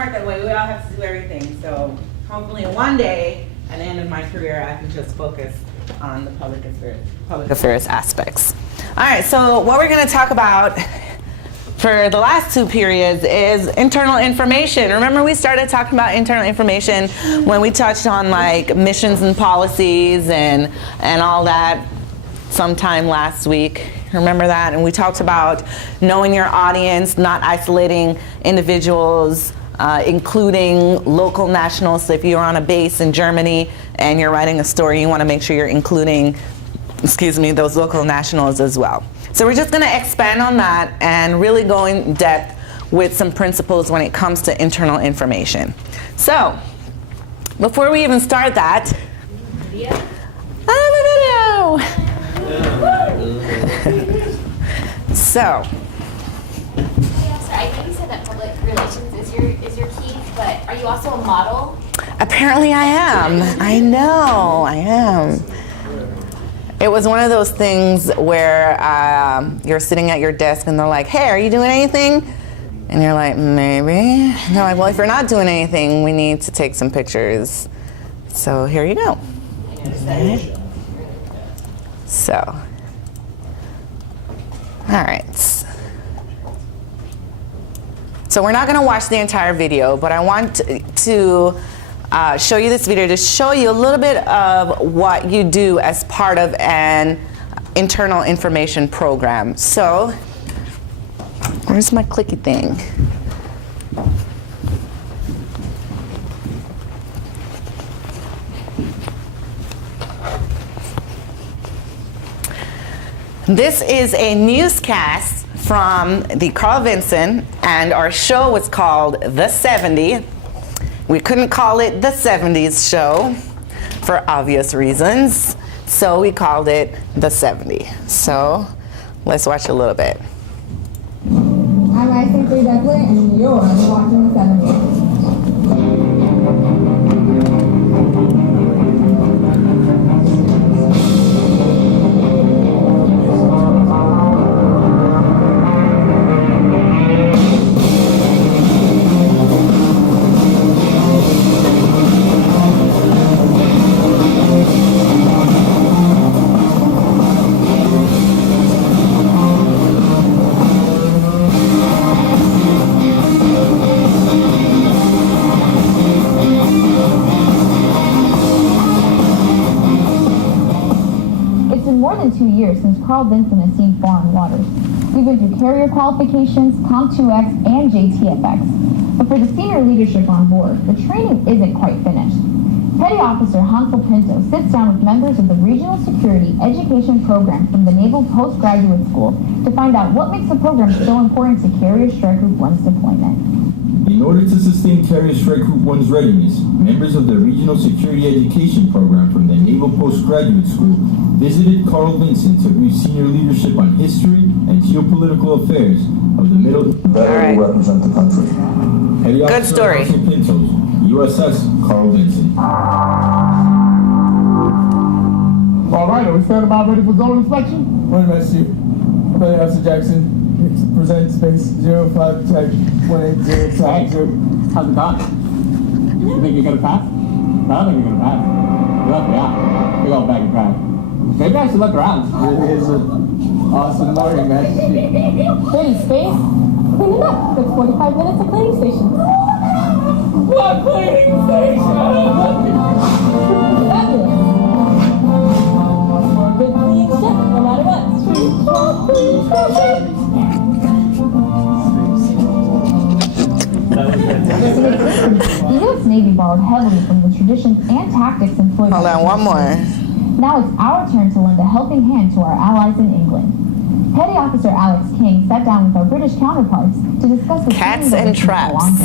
work that way. We all have to do everything. So hopefully one day, at the end of my career, I can just focus on the public affairs aspects. All right, so what we're going to talk about for the last two periods is internal information. Remember, we started talking about internal information when we touched on like missions and policies and all that sometime last week. Remember that? And we talked about knowing your audience, not isolating individuals, including local nationals. So if you're on a base in Germany and you're writing a story, you want to make sure you're including, those local nationals as well. So we're just going to expand on that and really go in depth with some principles when it comes to internal information. So before we even start that, I have a video. So. I know you said that public relations is your key, but are you also a model? Apparently I am. I know, I am. It was one of those things where you're sitting at your desk and they're like, hey, are you doing anything? And you're like, maybe. And they're like, well, if you're not doing anything, we need to take some pictures. So here you go. Okay. So, all right. So we're not going to watch the entire video, but I want to show you this video to show you a little bit of what you do as part of an internal information program. So, where's my clicky thing? This is a newscast from the Carl Vinson, and our show was called The 70. We couldn't call it The 70s Show for obvious reasons, so we called it The 70. So let's watch a little bit. I'm Icy Dublin, and you're watching The 70s. Since Carl Vinson has seen foreign waters. We've been through carrier qualifications, COM2X, and JTFX. But for the senior leadership on board, the training isn't quite finished. Petty Officer Hansel Pinto sits down with members of the Regional Security Education Program from the Naval Postgraduate School to find out what makes the program so important to Carrier Strike Group 1's deployment. In order to sustain Carrier Strike Group 1's readiness, members of the Regional Security Education Program from the Naval Postgraduate School visited Carl Vinson to brief senior leadership on history and geopolitical affairs of the Middle East. Better to represent the country. Good story. Pintos, USS Carl Vinson. All right, are we standing by ready for zone inspection? One rescue. Petty Officer Jackson. Present space 05 type 180 type 0. How's it gone? You think you're gonna pass? I don't think you're gonna pass. You left me out. Big old bag of crap. Maybe I should look around. It is an awesome morning, man. Cleaning space? Cleaning up. Took 45 minutes of cleaning station. What cleaning station? Fabulous. For a good clean ship, no matter what. The U.S. Navy borrowed heavily from the traditions and tactics employed. Hold on, one more. Now it's our turn to lend a helping hand to our allies in England. Petty Officer Alex King sat down with our British counterparts to discuss the Cats and traps.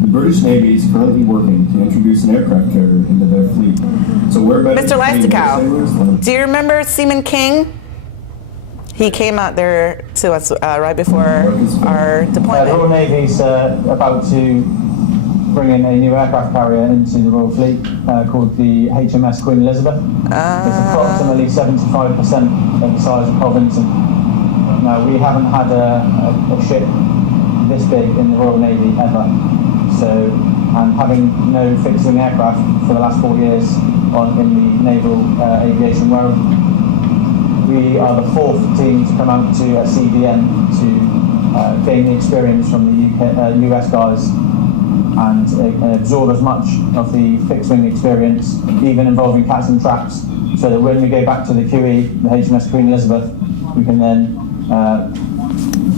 The British Navy is currently working to introduce an aircraft carrier into their fleet. So we're better Mr. Leisticow, do you remember Seaman King? He came out there to us right before our deployment. The Royal Navy's about to bring in a new aircraft carrier into the Royal Fleet called the HMS Queen Elizabeth. It's approximately 75% of the size of Carl Vinson. Now, we haven't had a ship this big in the Royal Navy ever. So, and having no fixed-wing aircraft for the last 4 years in the naval aviation world, we are the fourth team to come out to CVN to gain the experience from the US guys and absorb as much of the fixed-wing experience, even involving cats and traps, so that when we go back to the QE, the HMS Queen Elizabeth, we can then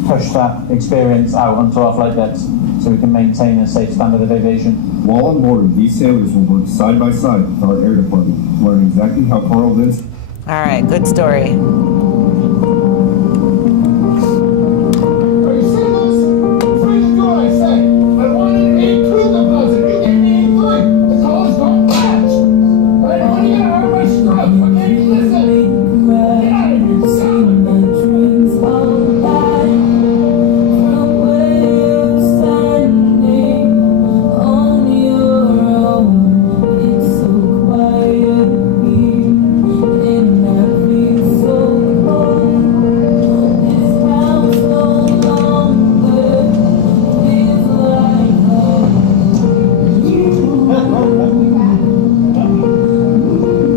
push that experience out onto our flight decks so we can maintain a safe standard of aviation. While on board, these sailors will work side by side with our air department, learn exactly how Carl Vinson. All right, good story.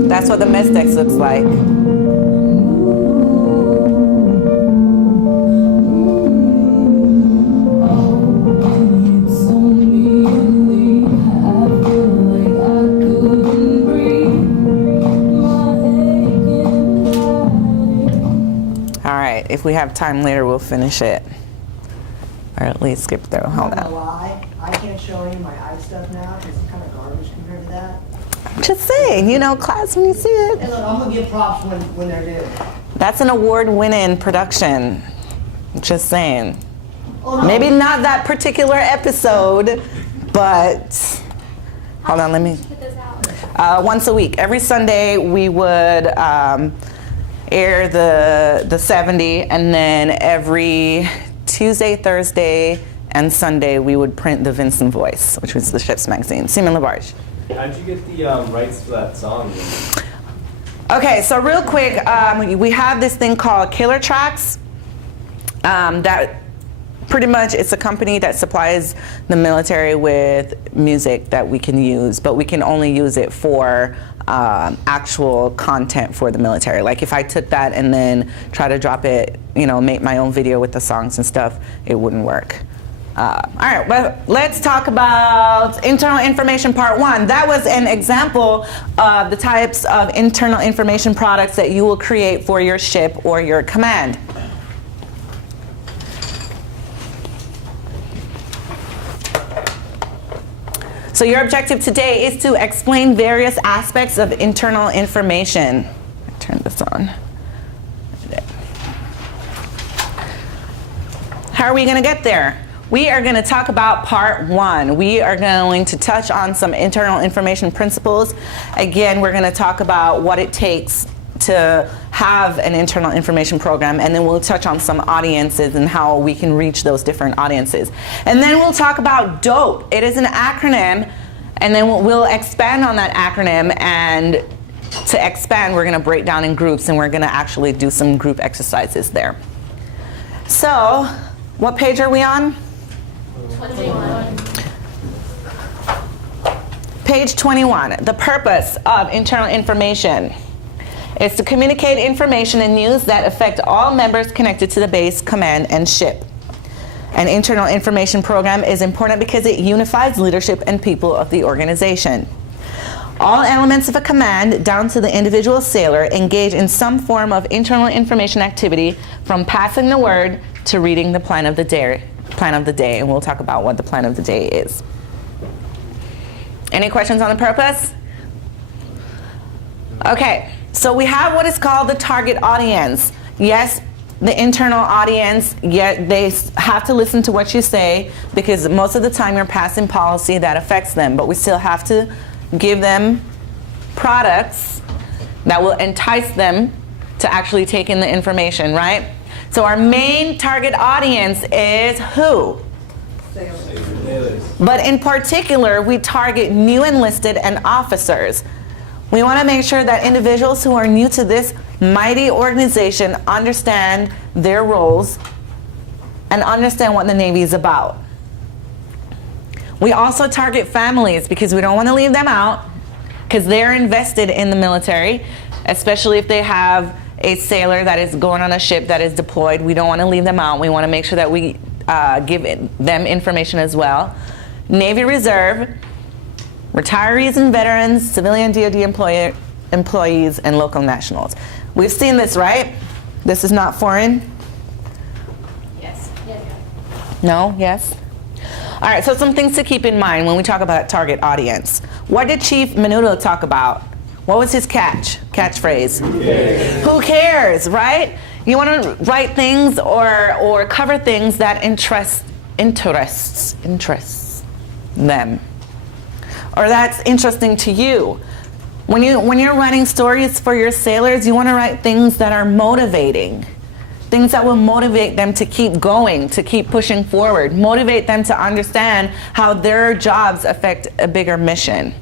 That's what the Mystics looks like. All right, if we have time later, we'll finish it. Or at least skip through. Hold I'm not on. gonna lie, I can't show any of my eye stuff now because it's kind of garbage compared to that. Just saying, you know, class when you see it. And look, I'm gonna give props when they're due. That's an award-winning production. Just saying. Oh, no. Maybe not that particular episode, but hold on, let me. Put this out. Once a week, every Sunday we would air the 70, and then every Tuesday, Thursday, and Sunday we would print the Vincent Voice, which was the ship's magazine. Seaman LaBarge. How'd you get the rights for that song? Okay, so real quick, we have this thing called Killer Tracks. That pretty much it's a company that supplies the military with music that we can use, but we can only use it for actual content for the military. Like if I took that and then try to drop it, you know, make my own video with the songs and stuff, it wouldn't work. All right, well, let's talk about internal information part 1. That was an example of the types of internal information products that you will create for your ship or your command. So your objective today is to explain various aspects of internal information. Turn this on. How are we going to get there? We are going to talk about part 1. We are going to touch on some internal information principles. Again, we're going to talk about what it takes to have an internal information program, and then we'll touch on some audiences and how we can reach those different audiences. And then we'll talk about DOPE. It is an acronym, and then we'll expand on that acronym, and to expand, we're going to break down in groups, and we're going to actually do some group exercises there. So, what page are we on? 21. Page 21. The purpose of internal information is to communicate information and news that affect all members connected to the base, command, and ship. An internal information program is important because it unifies leadership and people of the organization. All elements of a command, down to the individual sailor, engage in some form of internal information activity, from passing the word to reading the plan of the day. And we'll talk about what the plan of the day is. Any questions on the purpose? Okay, so we have what is called the target audience. Yes, the internal audience, yet they have to listen to what you say, because most of the time you're passing policy that affects them, but we still have to give them products that will entice them to actually take in the information, right? So our main target audience is who? Sailors. But in particular, we target new enlisted and officers. We want to make sure that individuals who are new to this mighty organization understand their roles and understand what the Navy is about. We also target families because we don't want to leave them out because they're invested in the military, especially if they have a sailor that is going on a ship that is deployed. We don't want to leave them out. We want to make sure that we give them information as well. Navy Reserve, retirees and veterans, civilian DoD employees, and local nationals. We've seen this, right? This is not foreign? Yes. No? Yes? All right, so some things to keep in mind when we talk about target audience. What did Chief Menudo talk about? What was his catchphrase? Who cares, right? You want to write things or cover things that interests them, or that's interesting to you. When you're writing stories for your sailors, you want to write things that are motivating, things that will motivate them to keep going, to keep pushing forward, motivate them to understand how their jobs affect a bigger mission.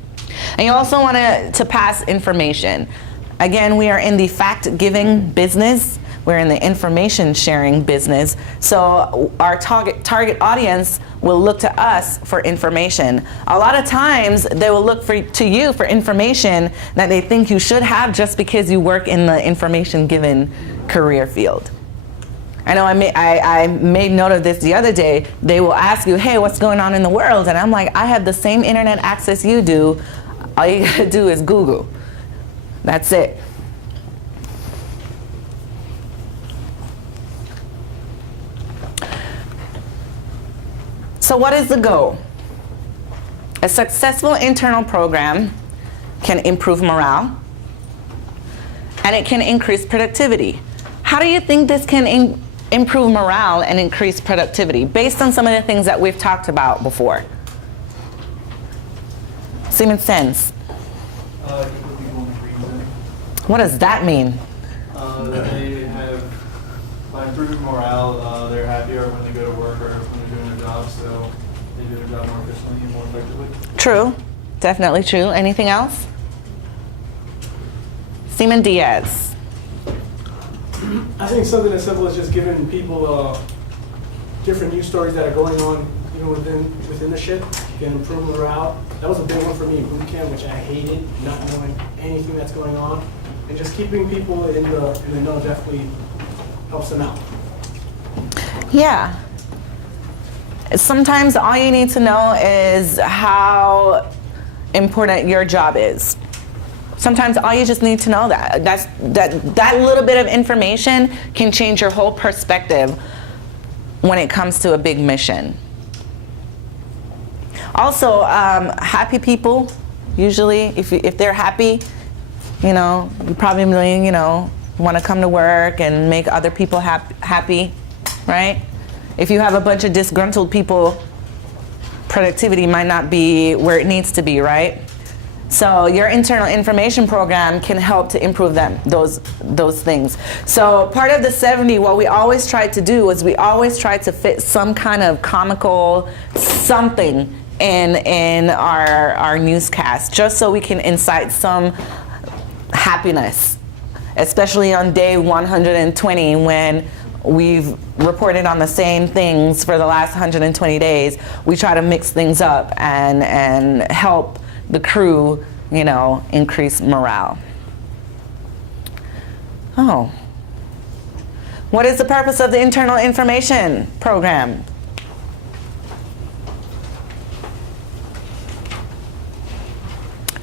And you also want to pass information. Again, we are in the fact-giving business. We're in the information sharing business. So our target audience will look to us for information. A lot of times they will look to you for information that they think you should have just because you work in the information given career field. I know I made note of this the other day. They will ask you, hey, what's going on in the world? And I'm like, I have the same internet access you do. All you gotta do is Google. That's it. So what is the goal? A successful internal program can improve morale, and it can increase productivity. How do you think this can improve morale and increase productivity based on some of the things that we've talked about before? Seaman Sense. What does that mean? They have, by improving morale, they're happier when they go to work or when they're doing their jobs, so they do their job more efficiently and more effectively. True, definitely true. Anything else? Seaman Diaz. I think something as simple as just giving people different news stories that are going on, within the ship can improve morale. That was a big one for me in boot camp, which I hated, not knowing anything that's going on, and just keeping people in the know definitely helps them out. Yeah. Sometimes all you need to know is how important your job is. Sometimes all you just need to know that little bit of information can change your whole perspective when it comes to a big mission. Also, happy people, usually, if they're happy, you probably want to come to work and make other people happy, right? If you have a bunch of disgruntled people, productivity might not be where it needs to be, right? So your internal information program can help to improve those things. So part of the 70, what we always tried to do was we always tried to fit some kind of comical something in our newscast, just so we can incite some happiness, especially on day 120 when we've reported on the same things for the last 120 days. We try to mix things up and help the crew, increase morale. Oh. What is the purpose of the internal information program?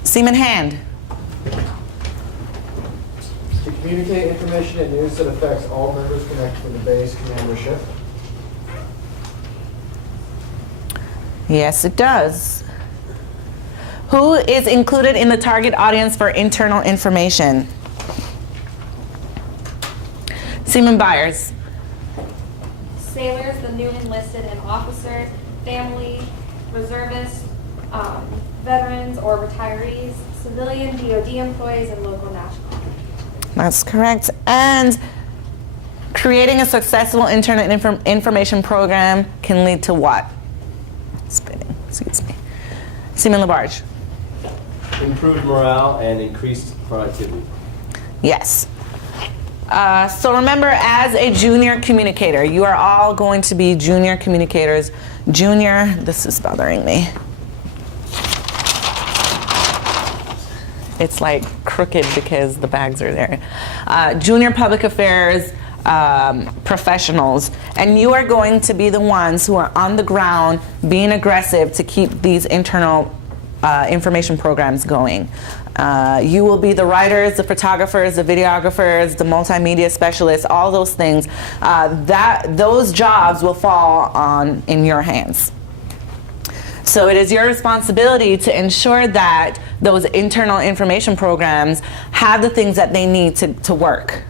Seaman Hand. To communicate information and news that affects all members connected to the base, command, or ship. Yes, it does. Who is included in the target audience for internal information? Seaman Byers. Sailors, the new enlisted and officers, family, reservists, veterans or retirees, civilian DoD employees, and local national. That's correct. And creating a successful internal information program can lead to what? Spinning, excuse me. Seaman LaBarge. Improved morale and increased productivity. Yes. So remember, as a junior communicator, you are all going to be junior communicators. Junior, this is bothering me. it's like crooked because the bags are there. Junior public affairs professionals, and you are going to be the ones who are on the ground being aggressive to keep these internal information programs going. You will be the writers, the photographers, the videographers, the multimedia specialists, all those things. Those jobs will fall in your hands. So it is your responsibility to ensure that those internal information programs have the things that they need to work.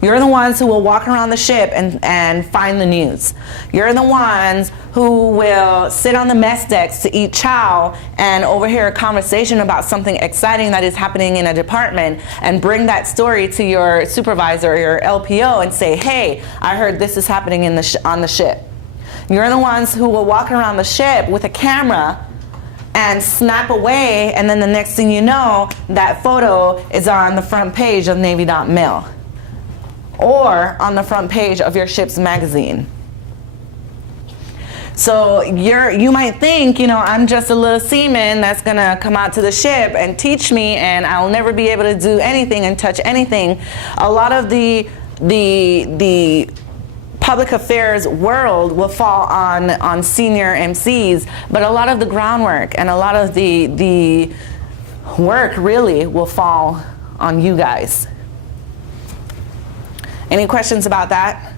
You're the ones who will walk around the ship and find the news. You're the ones who will sit on the mess decks to eat chow and overhear a conversation about something exciting that is happening in a department and bring that story to your supervisor or your LPO and say, hey, I heard this is happening on the ship. You're the ones who will walk around the ship with a camera and snap away, and then the next thing you know, that photo is on the front page of Navy.mil. Or on the front page of your ship's magazine. So you might think, I'm just a little seaman that's gonna come out to the ship and teach me, and I'll never be able to do anything and touch anything. A lot of the public affairs world will fall on senior MCs, but a lot of the groundwork and a lot of the work really will fall on you guys. Any questions about that?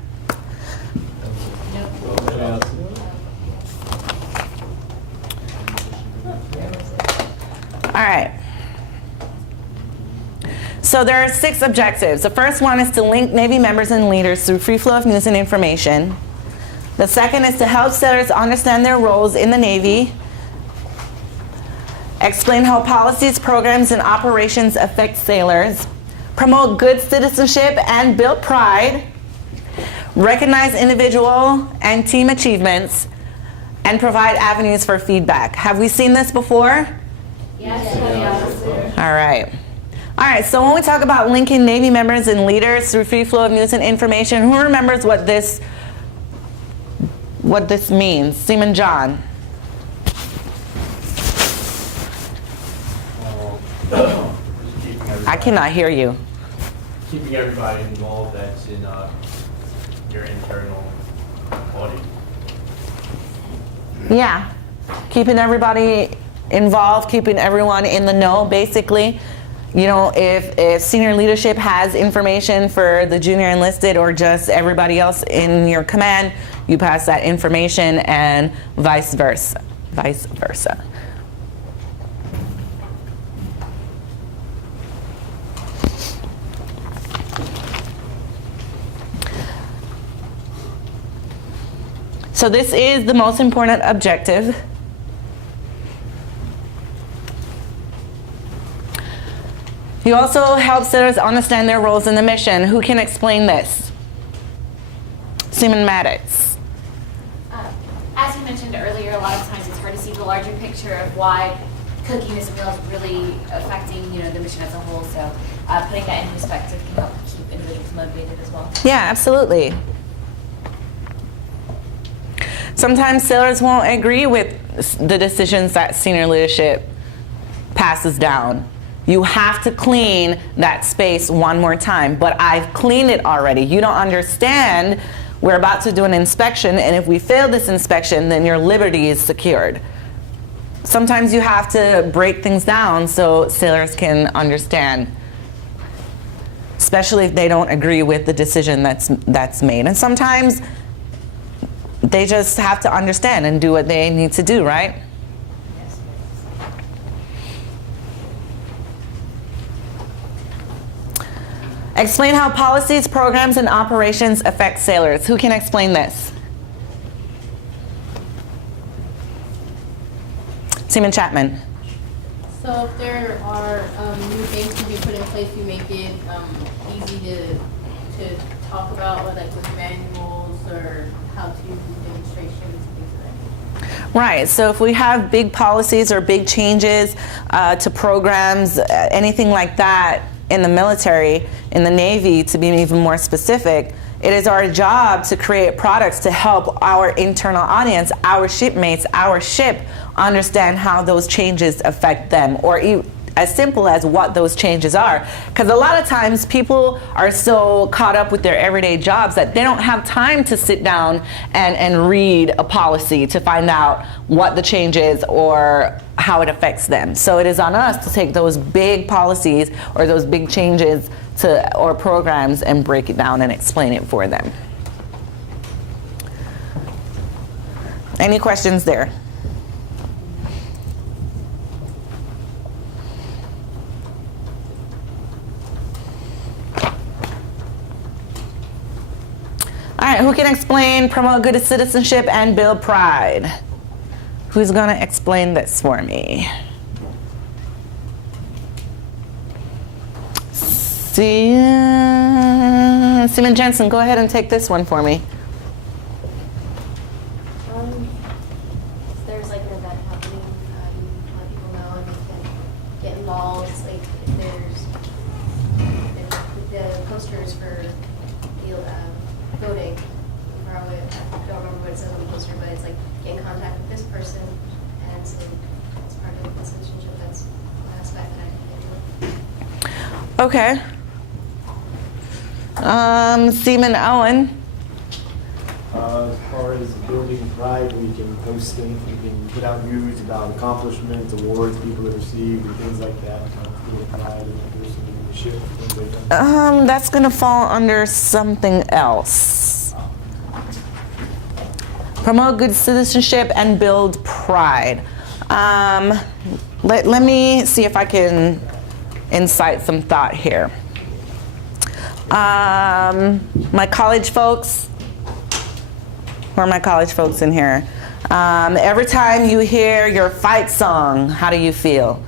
All right. So there are 6 objectives. The first one is to link Navy members and leaders through free flow of news and information. The second is to help sailors understand their roles in the Navy. Explain how policies, programs, and operations affect sailors. Promote good citizenship and build pride, recognize individual and team achievements, and provide avenues for feedback. Have we seen this before? Yes. All right, so when we talk about linking Navy members and leaders through free flow of news and information, who remembers what this means? Seaman John. I cannot hear you. Keeping everybody involved that's in your internal audit. Yeah, keeping everybody involved, keeping everyone in the know, basically. If senior leadership has information for the junior enlisted or just everybody else in your command, you pass that information, and vice versa. So this is the most important objective. You also help sailors understand their roles in the mission. Who can explain this? Seaman Maddox. As you mentioned earlier, a lot of times it's hard to see the larger picture of why cooking this meal is really affecting, the mission as a whole. So putting that in perspective can help keep individuals motivated as well. Yeah, absolutely. Sometimes sailors won't agree with the decisions that senior leadership passes down. You have to clean that space one more time, but I've cleaned it already. You don't understand. We're about to do an inspection, and if we fail this inspection, then your liberty is secured. Sometimes you have to break things down so sailors can understand, especially if they don't agree with the decision that's made. And sometimes they just have to understand and do what they need to do, right? Explain how policies, programs, and operations affect sailors. Who can explain this? Seaman Chapman. So if there are new things to be put in place, we make it easy to talk about, like with manuals or how-to demonstrations, things like that. Right, so if we have big policies or big changes to programs, anything like that in the military, in the Navy, to be even more specific, it is our job to create products to help our internal audience, our shipmates, our ship, understand how those changes affect them, or as simple as what those changes are. Because a lot of times people are so caught up with their everyday jobs that they don't have time to sit down and read a policy to find out what the change is or how it affects them. So it is on us to take those big policies or those big changes or programs and break it down and explain it for them. Any questions there? All right, who can explain promote good citizenship and build pride? Who's going to explain this for me? Seaman Jensen, go ahead and take this one for me. There's like an event happening, let people know and they can get involved. Like if there's the posters for the voting. I don't remember what it says on the poster, but it's like get in contact with this person, and so it's part of the citizenship. That's one aspect that I can think Okay. Seaman Owen. As far as building pride, we can post things, we can put out news about accomplishments, awards people have received, and things like that. Kind of building pride and the person in the ship, things like that. That's going to fall under something else. Promote good citizenship and build pride. Let me see if I can incite some thought here. My college folks, where are my college folks in here? Every time you hear your fight song, how do you feel?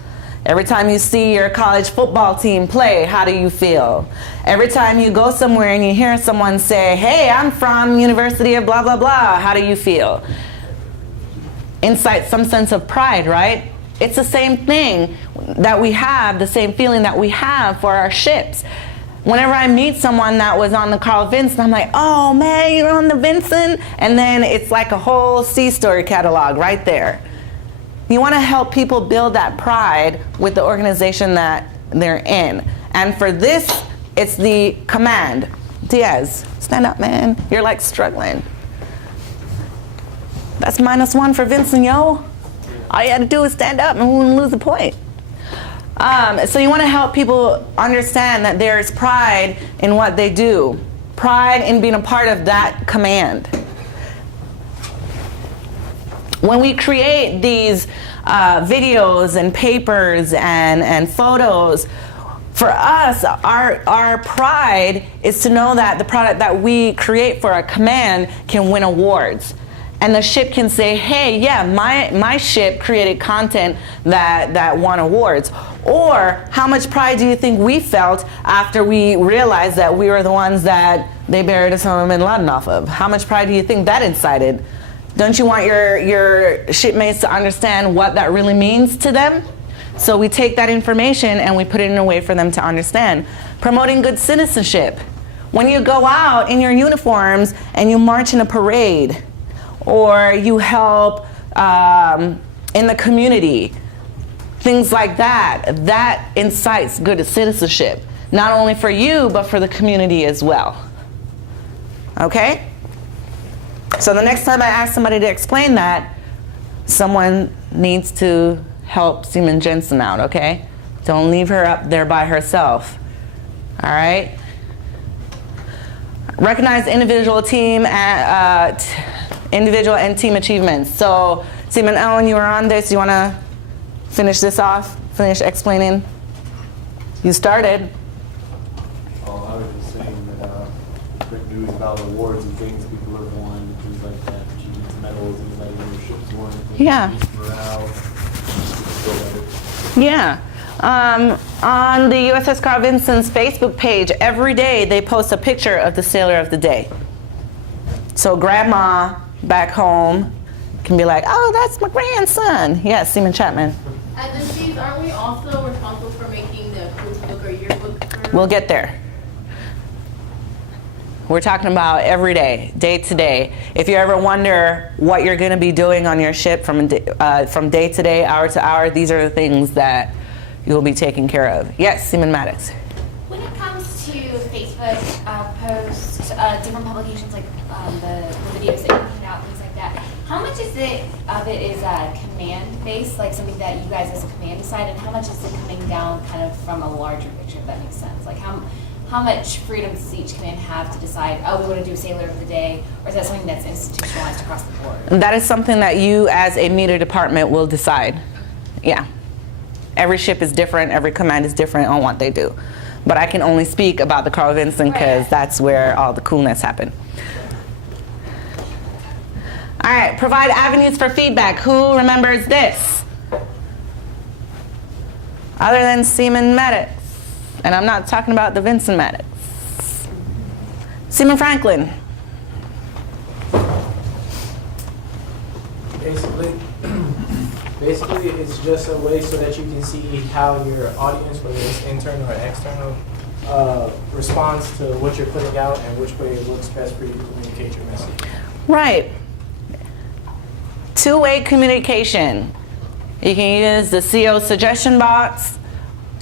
Every time you see your college football team play, how do you feel? Every time you go somewhere and you hear someone say, hey, I'm from University of blah, blah, blah, how do you feel? Incite some sense of pride, right? It's the same thing that we have, the same feeling that we have for our ships. Whenever I meet someone that was on the Carl Vinson, I'm like, oh man, you're on the Vinson? And then it's like a whole Sea Story catalog right there. You want to help people build that pride with the organization that they're in. And for this, it's the command. Diaz, stand up, man. You're like struggling. That's -1 for Vincent, yo. All you had to do is stand up and we wouldn't lose a point. So you want to help people understand that there's pride in what they do. Pride in being a part of that command. When we create these videos and papers and photos, for us, our pride is to know that the product that we create for our command can win awards. And the ship can say, hey, yeah, my ship created content that won awards. Or how much pride do you think we felt after we realized that we were the ones that they buried Osama bin Laden off of? How much pride do you think that incited? Don't you want your shipmates to understand what that really means to them? So we take that information and we put it in a way for them to understand. Promoting good citizenship. When you go out in your uniforms and you march in a parade, or you help in the community, things like that, that incites good citizenship. Not only for you, but for the community as well. Okay? So the next time I ask somebody to explain that, someone needs to help Seaman Jensen out, okay? Don't leave her up there by herself. All right? Recognize individual and team achievements. So, Seaman Owen, you were on this. You want to finish this off? Finish explaining? You started. Oh, I was just saying that quick news about awards and things people have won, things like that, achievements, medals, and like your ships won. Yeah. Morale. Yeah. On the USS Carl Vinson's Facebook page, every day they post a picture of the sailor of the day. So grandma back home can be like, oh, that's my grandson. Yes, Seaman Chapman. At the Seas, aren't we also responsible for making the crew's book or yearbook? We'll get there. We're talking about every day, day to day. If you ever wonder what you're going to be doing on your ship from day to day, hour to hour, these are the things that you will be taken care of. Yes, Seaman Maddox. When it comes to Facebook posts, different publications like the videos that you put out, things like that, how much of it is command-based, like something that you guys as a command decide, and how much is it coming down kind of from a larger picture, if that makes sense? Like how much freedom does each command have to decide, oh, we want to do a Sailor of the Day, or is that something that's institutionalized across the board? That is something that you as a media department will decide. Yeah. Every ship is different, every command is different on what they do. But I can only speak about the Carl Vinson because that's where all the coolness happened. All right, provide avenues for feedback. Who remembers this? Other than Seaman Maddox. And I'm not talking about the Vincent Maddox. Seaman Franklin. Basically, it's just a way so that you can see how your audience, whether it's internal or external, responds to what you're putting out and which way it looks best for you to communicate your message. Right. Two-way communication. You can use the CO suggestion box.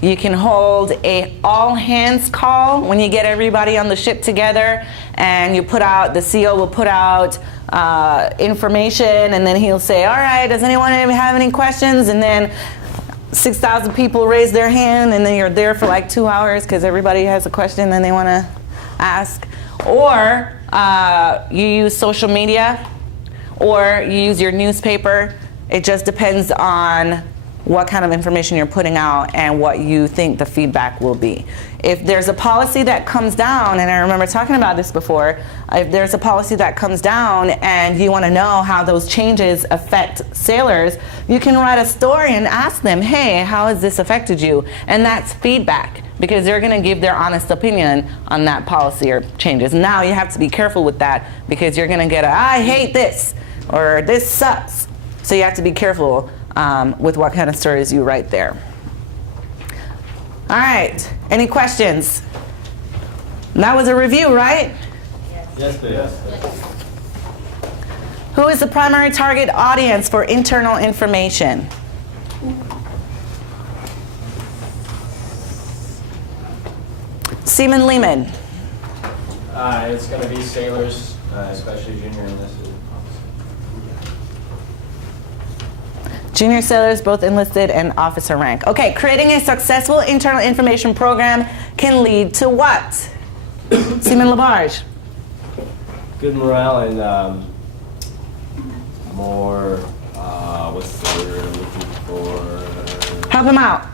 You can hold a all-hands call when you get everybody on the ship together, and you put out, the CO will put out information, and then he'll say, all right, does anyone have any questions? And then 6,000 people raise their hand, and then you're there for like 2 hours because everybody has a question and they want to ask. Or you use social media, or you use your newspaper. It just depends on what kind of information you're putting out and what you think the feedback will be. If there's a policy that comes down, and I remember talking about this before, if there's a policy that comes down and you want to know how those changes affect sailors, you can write a story and ask them, hey, how has this affected you? And that's feedback, because they're going to give their honest opinion on that policy or changes. Now you have to be careful with that, because you're going to get a, I hate this, or this sucks. So you have to be careful with what kind of stories you write there. All right, any questions? That was a review, right? Yes, yes. Who is the primary target audience for internal information? Seaman Lehman. It's going to be sailors, especially junior enlisted. Junior sailors, both enlisted and officer rank. Okay, creating a successful internal information program can lead to what? Seaman Labarge. Good morale and more, what's the word I'm looking for? Help him out.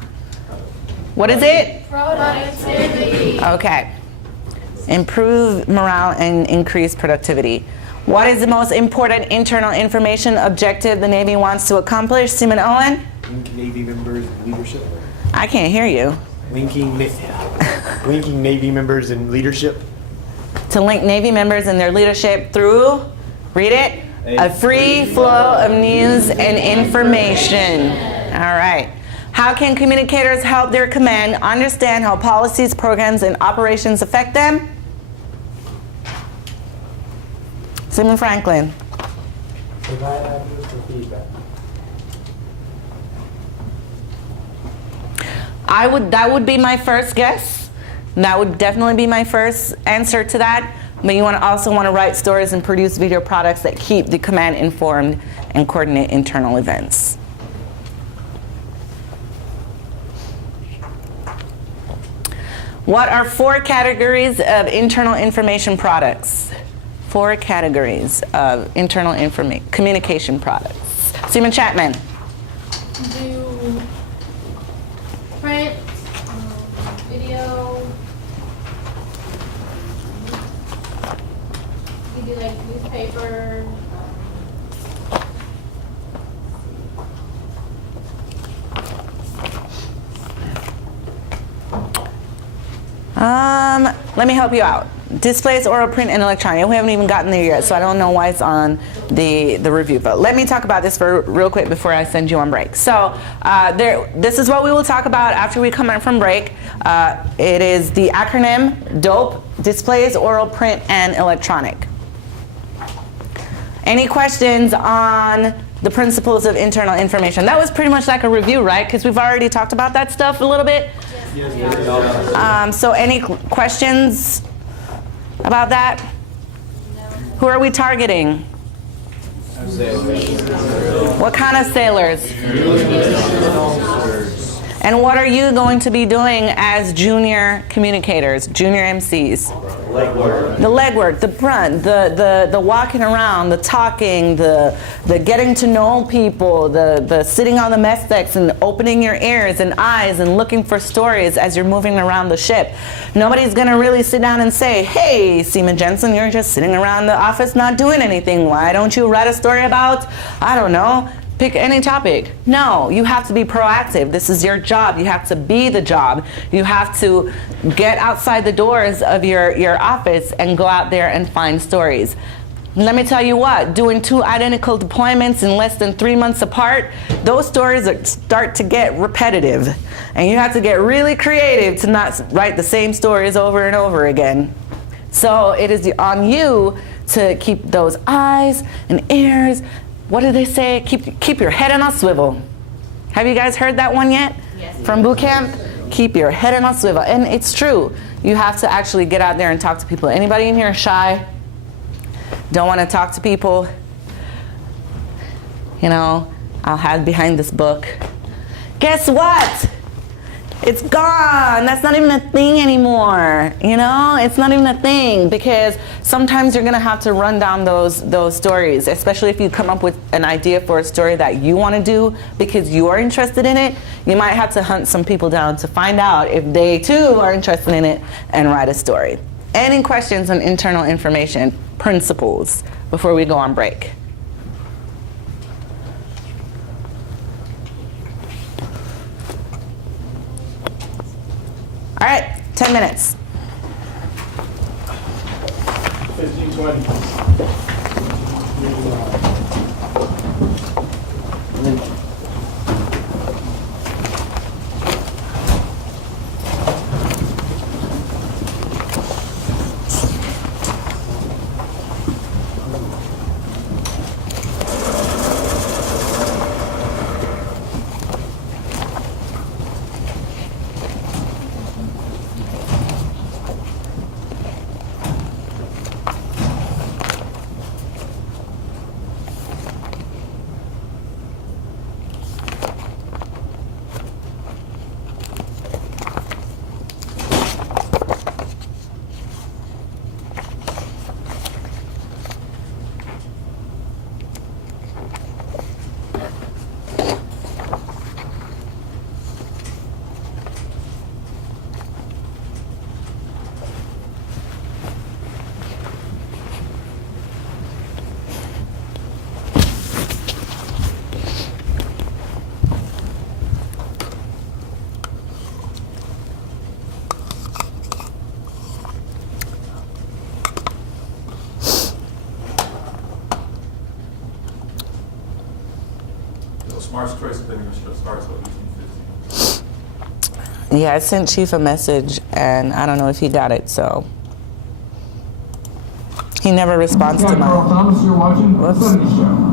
What is it? Productivity. Okay. Improve morale and increase productivity. What is the most important internal information objective the Navy wants to accomplish? Seaman Owen? Link Navy members in leadership. I can't hear you. Linking Navy members in leadership. To link Navy members and their leadership through, read it, a free flow of news and information. All right. How can communicators help their command understand how policies, programs, and operations affect them? Seaman Franklin. Provide avenues for feedback. That would be my first guess. That would definitely be my first answer to that. But you also want to write stories and produce video products that keep the command informed and coordinate internal events. What are 4 categories of internal information products? 4 categories of internal communication products. Seaman Chapman. Do print, video. You do like newspaper. Let me help you out. Displays, oral, print, and electronic. We haven't even gotten there yet, so I don't know why it's on the review. But let me talk about this for real quick before I send you on break. So this is what we will talk about after we come out from break. It is the acronym DOPE: Displays, Oral, Print, and Electronic. Any questions on the principles of internal information. That was pretty much like a review, right? Because we've already talked about that stuff a little bit. So any questions about that? Who are we targeting? What kind of sailors? And what are you going to be doing as junior communicators, junior MCs? The legwork, the brunt, the walking around, the talking, the getting to know people, the sitting on the mess decks and opening your ears and eyes and looking for stories as you're moving around the ship. Nobody's gonna really sit down and say, hey, Seaman Jensen, you're just sitting around the office not doing anything. Why don't you write a story about, I don't know, pick any topic. No, you have to be proactive. This is your job. You have to be the job. You have to get outside the doors of your office and go out there and find stories. Let me tell you what, doing 2 identical deployments in less than 3 months apart, those stories start to get repetitive. And you have to get really creative to not write the same stories over and over again. So it is on you to keep those eyes and ears. What do they say? Keep your head on a swivel. Have you guys heard that one yet? Yes. From boot camp? Keep your head on a swivel. And it's true. You have to actually get out there and talk to people. Anybody in here shy? Don't want to talk to people? You know, I'll hide behind this book. Guess what? It's gone. That's not even a thing anymore. You know, it's not even a thing, because sometimes you're gonna have to run down those stories, especially if you come up with an idea for a story that you want to do because you are interested in it. You might have to hunt some people down to find out if they too are interested in it and write a story. Any questions on internal information principles before we go on break? All right, 10 minutes. 15, 20. Smart's choice thing starts at 1850. Yeah, I sent Chief a message, and I don't know if he got it, so. He never responds to my. Carl Thomas, you're watching The 70s Show.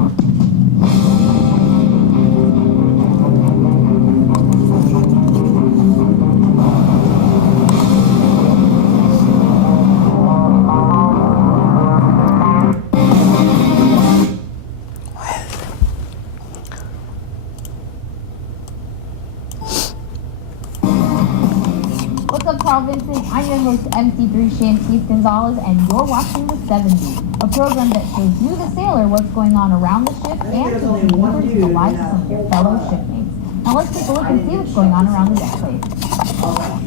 Carl Vincent. I'm your host, MC3 Shantice Gonzalez, and you're watching The 70s, a program that shows you, the sailor, what's going on around the ship and to look deeper into the lives of some of your fellow shipmates. Now let's take a look and see what's going on around the deck plate.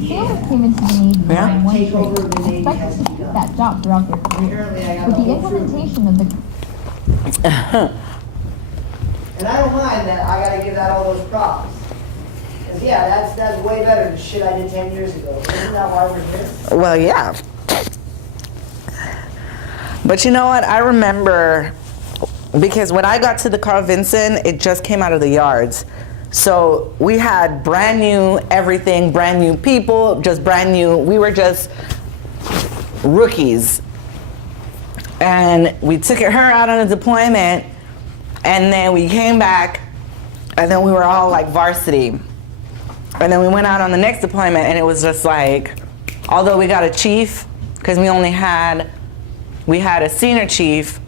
Sailors came into the Navy in one trade, expected to keep that job throughout their career. With the implementation of the And I don't mind that I gotta give that all those props. Cause yeah, that's way better than shit I did 10 years ago. Isn't that why we're here? Well, yeah. But you know what? I remember, because when I got to the Carl Vinson, it just came out of the yards. So we had brand new everything, brand new people, just brand new. We were just rookies. And we took her out on a deployment, And then we came back, and then we were all like varsity. And then we went out on the next deployment, and it was just like, although we got a chief, because we had a senior chief,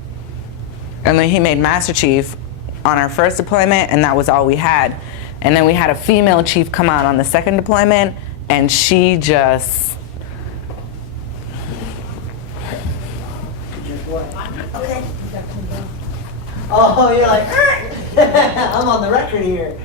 and then he made master chief on our first deployment, and that was all we had. And then we had a female chief come out on the second deployment, and she just... Okay. Oh, you're like, I'm on the record here.